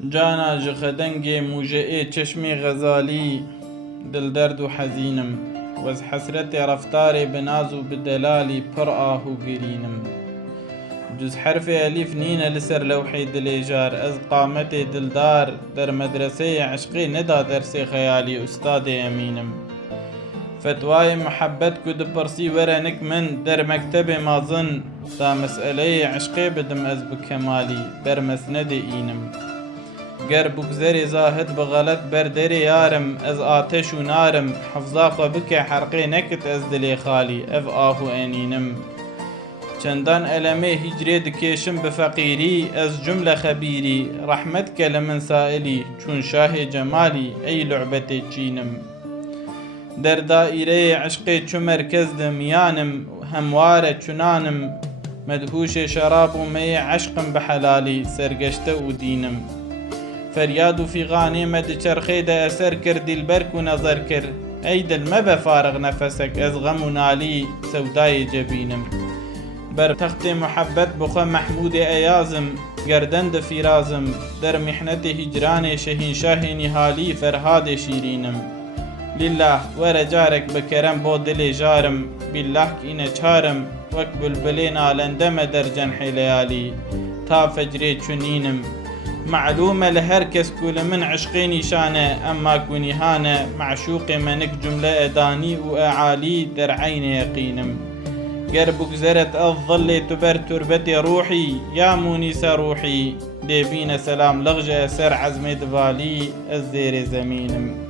جانا جخدنگي موجئي چشمي غزالي دل درد و حزينم وز حسرتي رفتاري بناز و بدلالي پر آه و گرينم جز حرف أليف نينة لسر لوحي دليجار از قامتي دلدار در مدرسي عشقي ندا درسي خيالي أستاذ أمينم فتواي محبت كد برسي ورنك من در مكتب مازن تا مسألة عشقي بدم از بكمالي در مسند إينم گر بگذری زاهد بغلط بردری یارم از آتش و نارم حفظا خو بکه حرقی نکت از دلی خالی اف آهو انینم چندان علمه هجری دکیشم بفقیری از جمله خبیری رحمت کل من سائلی چون شاه جمالی ای لعبت چینم در دائره عشقی چو مرکز دمیانم هموار چنانم مدهوش شراب و می عشقم بحلالی سرگشته و دینم فریاد و فیغانی مد چرخی ده اثر کرد دلبرک و نظر کرد ای دل مبه فارغ نفسک از غم و نالی سودای جبینم بر تخت محبت بخو محمود ایازم گردند فیرازم در محنت هجران شهنشاه نهالی فرهاد شیرینم لله ورجارك بكرم بو دل جارم بالله كينا چارم وك بلبلين آلندم در جنح ليالي تا فجري چنينم معلومة لهر كس كل من عشقي نشانه أما كوني هانه معشوق منك جملة أداني وأعالي در عين يقينم قربك زرت الظل تبر تربتي روحي يا مونس روحي ديبين سلام لغجة سر عزم دفالي الزير زمينم